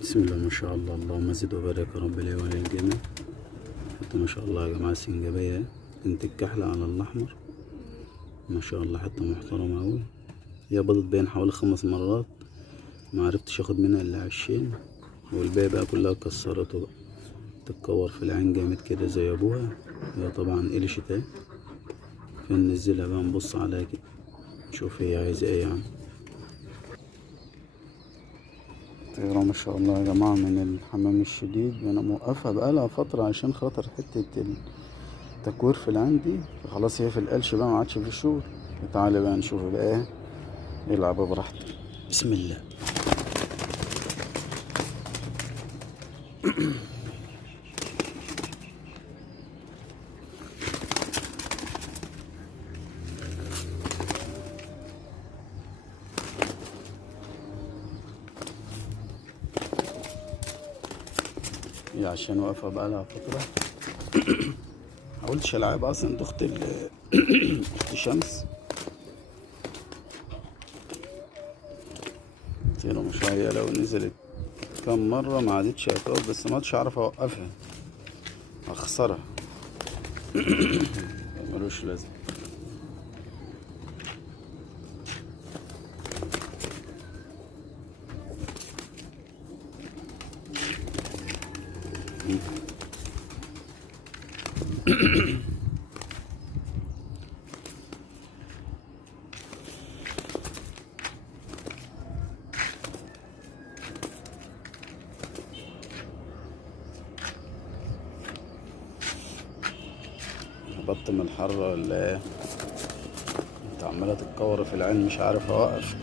بسم الله ما شاء الله، اللهم زد وبارك يا رب لي وللجميع. حتى ما شاء الله يا جماعة سنجابية بنت الكحلة على الأحمر، ما شاء الله حتى محترمة أوي. هي بيضت باين حوالي 5 مرات، معرفتش اخد منها الا 20، والباقي بقى كلها كسرته بقى، تتكور في العين جامد كده زي ابوها. هي طبعا قلشت اهي، فننزلها بقى نبص عليها كده نشوف هي عايزة ايه يعني. طيرة ما شاء الله يا جماعة من الحمام الشديد، انا موقفها بقالها فترة عشان خاطر حتة التكوير في العين دي، خلاص هي في القلش بقى ما عادش في الشغل. تعالى بقى نشوف بقى ايه، العب براحتك. بسم الله. هي عشان واقفة بقالها فترة محاولتش العبها اصلا، دي اخت اخت شمس. طيرة مش هي لو نزلت كم مرة ما عادتش هتقف، بس ما عادش اعرف اوقفها، هخسرها. ملوش لازمة. هبط من الحر ولا ايه؟ انت عمالة تتكور في العين مش عارف اوقف.